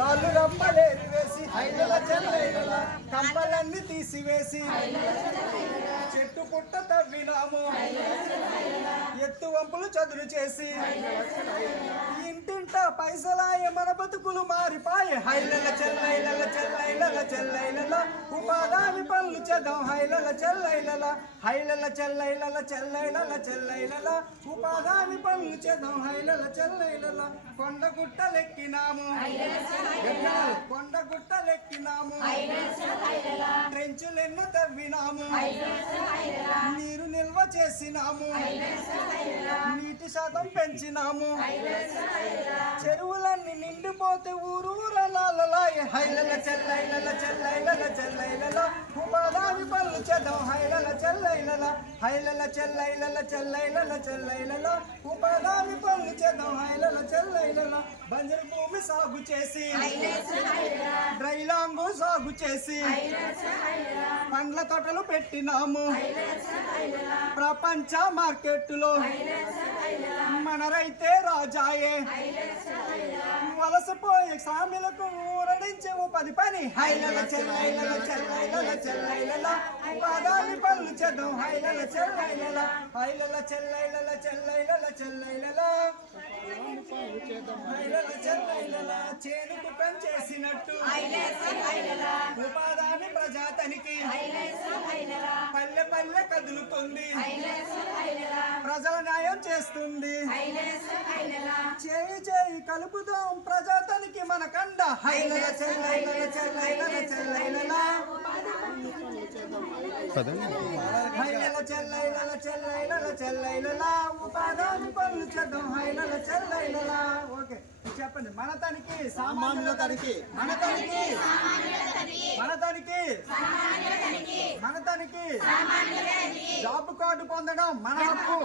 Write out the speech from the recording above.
కాళ్ళు రమ్మలేరు వేసి కంపలన్నీ తీసివేసి చెట్టు పుట్ట తవ్వినాము. ఎత్తు వంపులు చదును చేసి ఇంటింట పైసలాయ మన బతుకులు మారిపాయ. హైలల చెల్లైల చెల్లైల చెల్లై ఉపాదాని పనులు చేద్దాం. హైలల చెల్లైల హైలల చెల్లైల చెల్లైల చెల్లైల ఉపాదాని పనులు చేద్దాం. హైలల చెల్లైల కొండ గుట్టలెక్కినాము. కొండ గుట్టలెక్కినాము. ట్రెంచులెన్ను తవ్వినాము. నీరు నిల్వ చేసినాము. నీటి శాతం పెంచినాము. చెరువులన్నీ నిండిపోతే ఊరూరలాలలాయ. హైలల చెల్లైల చెల్లైల చెల్లైల ఉపాధామి పనులు చేద్దాం హైలల చెల్లైలలా హైలల చెల్లైల చెల్లైల చెల్లైల ఉపాధామి పనులు చేద్దాం హైలల చెల్లైలలా బంజరు భూమి సాగు చేసి డ్రైలాంగు సాగు చేసి పండ్ల తోటలు పెట్టినాము ప్రపంచ మార్కెట్లో మన రైతే రాజాయే వలసపోయే సామిలకు ఊరడించే పది పని. హైలల చెల్లైల చెల్లైల చెల్లైల పదాన్ని పనులు చేద్దాం హైలల చెల్లైల హైలల చెల్లైల చెల్లైల చెల్లైల హైలల చెల్లైల చేనుకు పనిచేసినట్టు ఉపాధాని ప్రజాతనికి పల్లె పల్లె కదులుతుంది. ప్రజల న్యాయం చేస్తుంది. కలుపుదాం ప్రజాతనికి మన కండ. ఓకే చెప్పండి. మన తనికి సామాన్యుల తనికి. మన తనికి. మన తనికి. మన తనికి. జాబ్ కార్డు పొందడం మన హక్కు